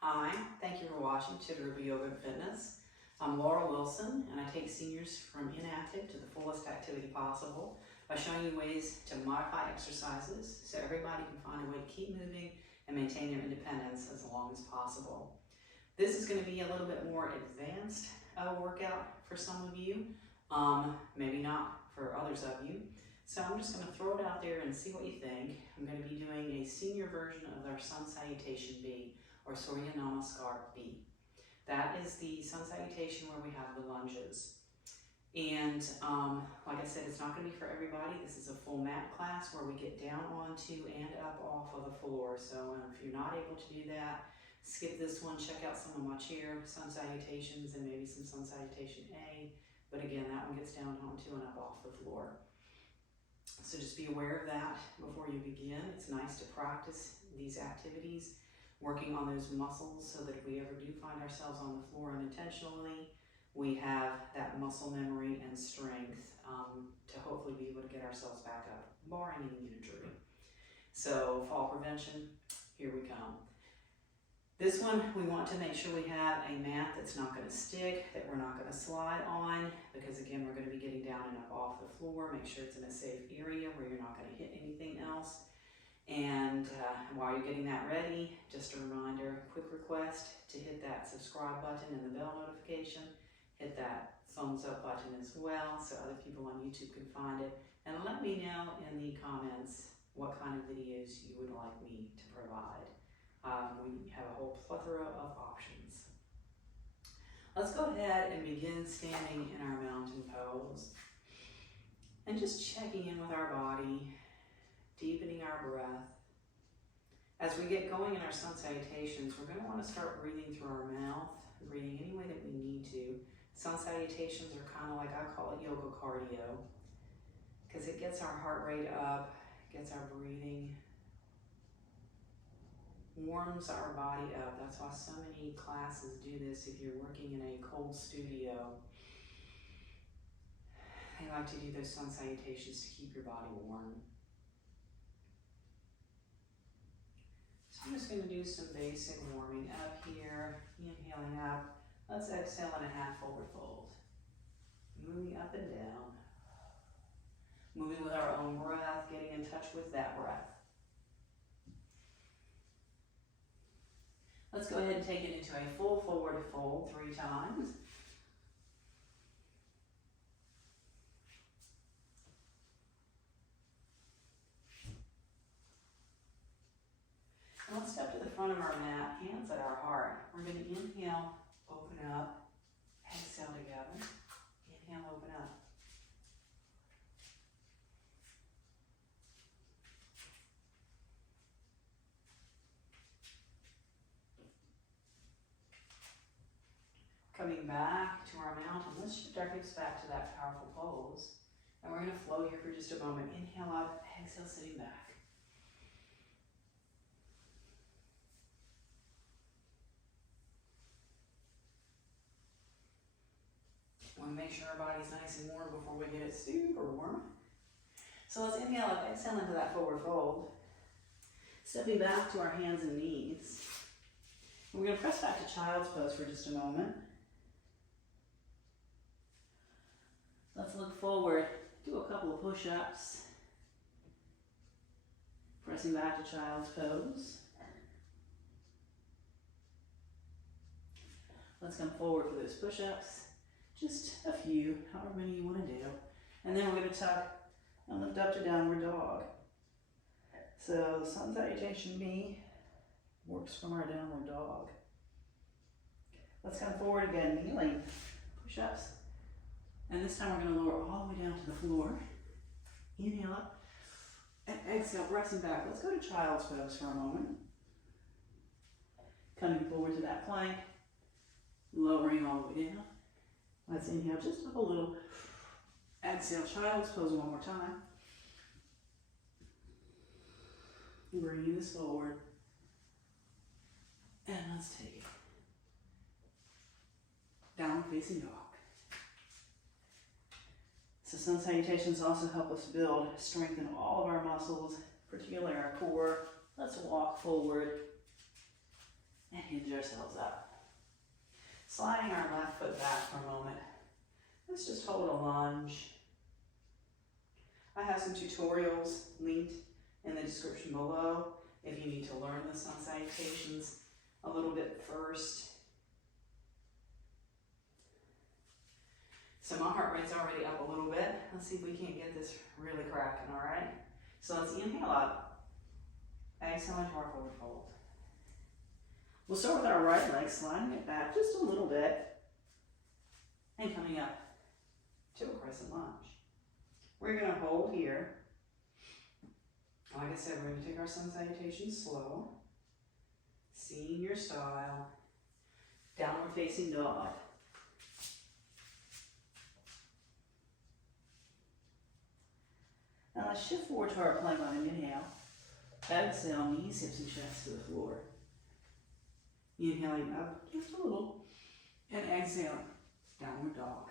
Hi, thank you for watching Chittarupa Yoga and Fitness. I'm Laura Wilson, and I take seniors from inactive to the fullest activity possible by showing you ways to modify exercises so everybody can find a way to keep moving and maintain their independence as long as possible. This is going to be a little bit more advanced workout for some of you, maybe not for others of you. So I'm just going to throw it out there and see what you think. I'm going to be doing a senior version of our Sun Salutation B, or Sura Namaskar B. That is the Sun Salutation where we have the lunges. And like I said, it's not going to be for everybody. This is a full mat class where we get down onto and up off of the floor. So if you're not able to do that, skip this one. Check out some of my chair Sun Salutations and maybe some Sun Salutation A. But again, that one gets down onto and up off the floor. So just be aware of that before you begin. It's nice to practice these activities, working on those muscles so that if we ever do find ourselves on the floor unintentionally, we have that muscle memory and strength to hopefully be able to get ourselves back up, barring any injury. So fall prevention, here we come. This one, we want to make sure we have a mat that's not going to stick, that we're not going to slide on, because again, we're going to be getting down and up off the floor. Make sure it's in a safe area where you're not going to hit anything else. And while you're getting that ready, just a reminder, quick request to hit that subscribe button and the bell notification. Hit that thumbs up button as well so other people on YouTube can find it. And let me know in the comments what kind of videos you would like me to provide. We have a whole plethora of options. Let's go ahead and begin standing in our mountain pose. And just checking in with our body, deepening our breath. As we get going in our Sun Salutations, we're going to want to start breathing through our mouth, breathing any way that we need to. Sun Salutations are kind of like, I call it yoga cardio, because it gets our heart rate up, gets our breathing, warms our body up. That's why so many classes do this. If you're working in a cold studio, they like to do those Sun Salutations to keep your body warm. So I'm just going to do some basic warming up here, inhaling up. Let's exhale in a half forward fold. Moving up and down. Moving with our own breath, getting in touch with that breath. Let's go ahead and take it into a full forward fold 3 times. And let's step to the front of our mat, hands at our heart. We're going to inhale, open up, exhale together. Inhale, open up. Coming back to our mountain, let's shift our hips back to that powerful pose. And we're going to flow here for just a moment. Inhale up, exhale, sitting back. Want to make sure our body's nice and warm before we get it super warm. So let's inhale up, exhale into that forward fold. Stepping back to our hands and knees. We're going to press back to child's pose for just a moment. Let's look forward, do a couple of push-ups. Pressing back to child's pose. Let's come forward for those push-ups. Just a few, however many you want to do. And then we're going to tuck and lift up to downward dog. So Sun Salutation B works from our downward dog. Let's come forward again, kneeling, push-ups. And this time we're going to lower all the way down to the floor. Inhale up and exhale, pressing back. Let's go to child's pose for a moment. Coming forward to that plank, lowering all the way down. Let's inhale just up a little. Exhale, child's pose one more time. Bringing this forward. And let's take it. Downward facing dog. So Sun Salutations also help us build, strengthen all of our muscles, particularly our core. Let's walk forward and hinge ourselves. ourselves up. Sliding our left foot back for a moment. Let's just hold a lunge. I have some tutorials linked in the description below if you need to learn the sun salutations a little bit first. So my heart rate's already up a little bit. Let's see if we can't get this really cracking, all right? So let's inhale up. Exhale into our forward fold. We'll start with our right leg, sliding it back just a little bit and coming up to a crescent lunge. We're going to hold here. Like I said, we're going to take our sun salutation slow. Senior style. Downward facing dog. Now let's shift forward to our plank on an inhale. Exhale, knees, hips, and chest to the floor. Inhaling up just a little. And exhale, downward dog.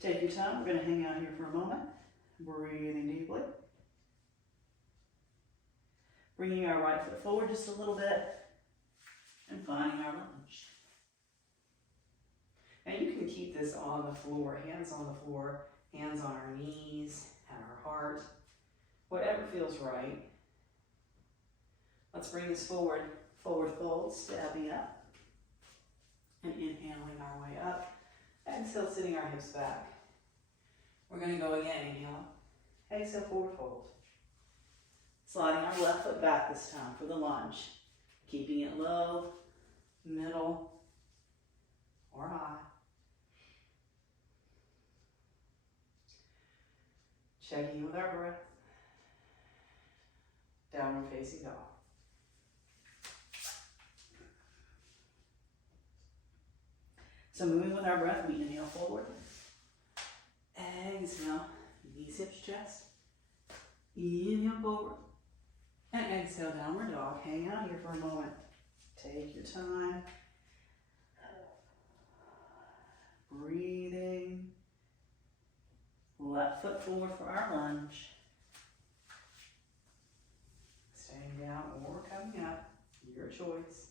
Take your time. We're going to hang out here for a moment. Breathing deeply. Bringing our right foot forward just a little bit. And finding our lunge. Now you can keep this on the floor, hands on the floor, hands on our knees, at our heart, whatever feels right. Let's bring this forward, forward fold, stepping up, and inhaling our way up. Exhale, sitting our hips back. We're going to go again, inhale, exhale, forward fold. Sliding our left foot back this time for the lunge, keeping it low, middle, or high. Checking in with our breath. Downward facing dog. So moving with our breath, we inhale forward. Exhale, knees, hips, chest. Inhale forward. And exhale, downward dog. Hang out here for a moment. Take your time. Breathing. Left foot forward for our lunge. Staying down or coming up, your choice.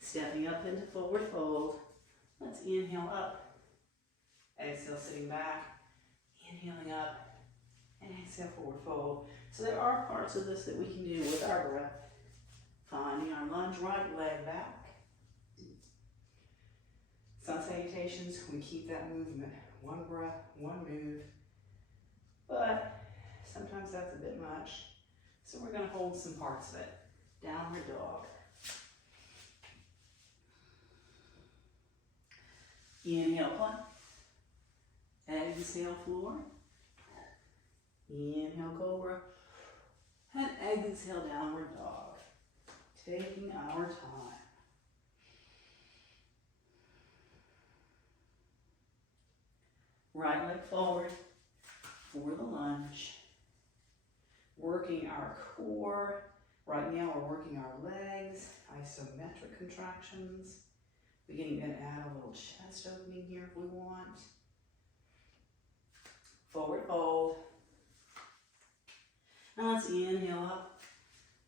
Stepping up into forward fold. Let's inhale up. Exhale, sitting back. Inhaling up. And exhale, forward fold. So there are parts of this that we can do with our breath. Finding our lunge, right leg back. Sun salutations, we keep that movement. One breath, one move. But sometimes that's a bit much. So we're going to hold some parts of it. Downward dog. Inhale, plank. Exhale, floor. Inhale, cobra. And exhale, downward dog. Taking our time. Right leg forward for the lunge. Working our core. Right now we're working our legs, isometric contractions. We can even add a little chest opening here if we want. Forward fold. Now let's inhale up.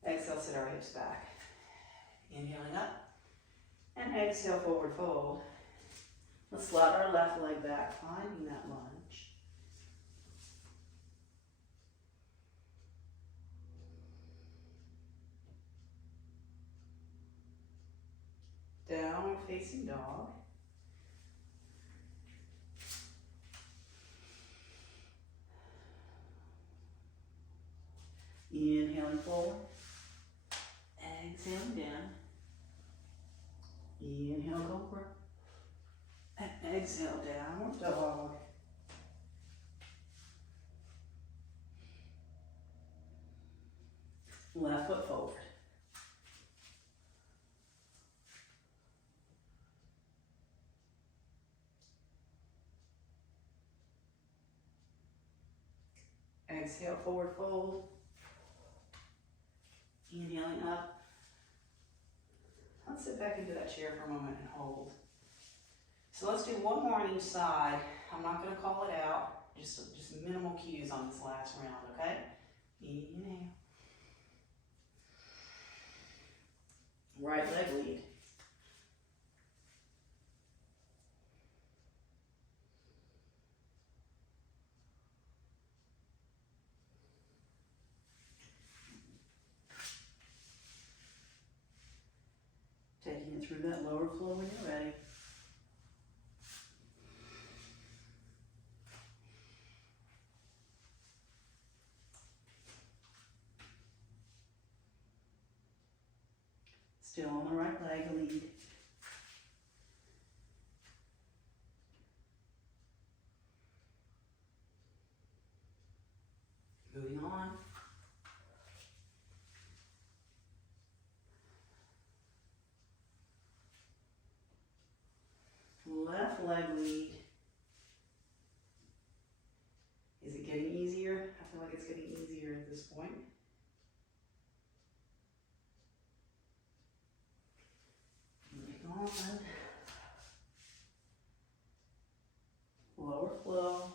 Exhale, sit our hips back. Inhaling up. And exhale, forward fold. Let's slide our left leg back, finding that lunge. Downward facing dog. Inhaling forward. Exhaling down. Inhale, cobra. And exhale, downward dog. Left foot forward. Exhale, forward fold. Inhaling up. Let's sit back into that chair for a moment and hold. So let's do one more on each side. I'm not going to call it out. Just minimal cues on this last round, okay? Inhale. Right leg lead. Taking it through that lower flow when you're ready. Still on the right leg lead. Moving on. Left leg lead. Is it getting easier? I feel like it's getting easier at this point. Moving on. Lower flow.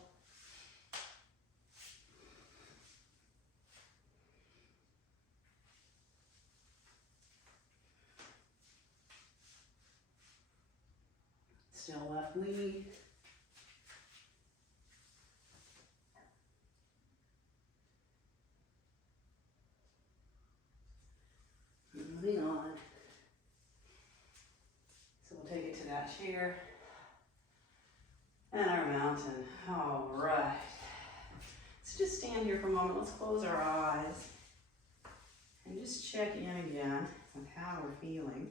Still left lead. Moving on. So we'll take it to that chair and our mountain. All right. Let's just stand here for a moment. Let's close our eyes and just check in again with how we're feeling.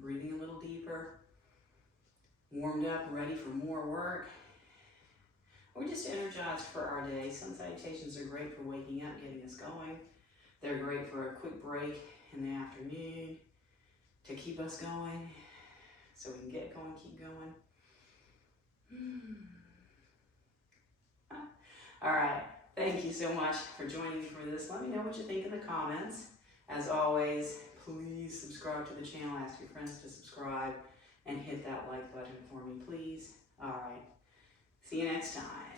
Breathing a little deeper, warmed up, ready for more work. We're just energized for our day. Sun salutations are great for waking up, getting us going. They're great for a quick break in the afternoon to keep us going so we can get going, keep going. All right, thank you so much for joining me for this. Let me know what you think in the comments. As always, please subscribe to the channel. Ask your friends to subscribe and hit that like button for me, please. All right, see you next time.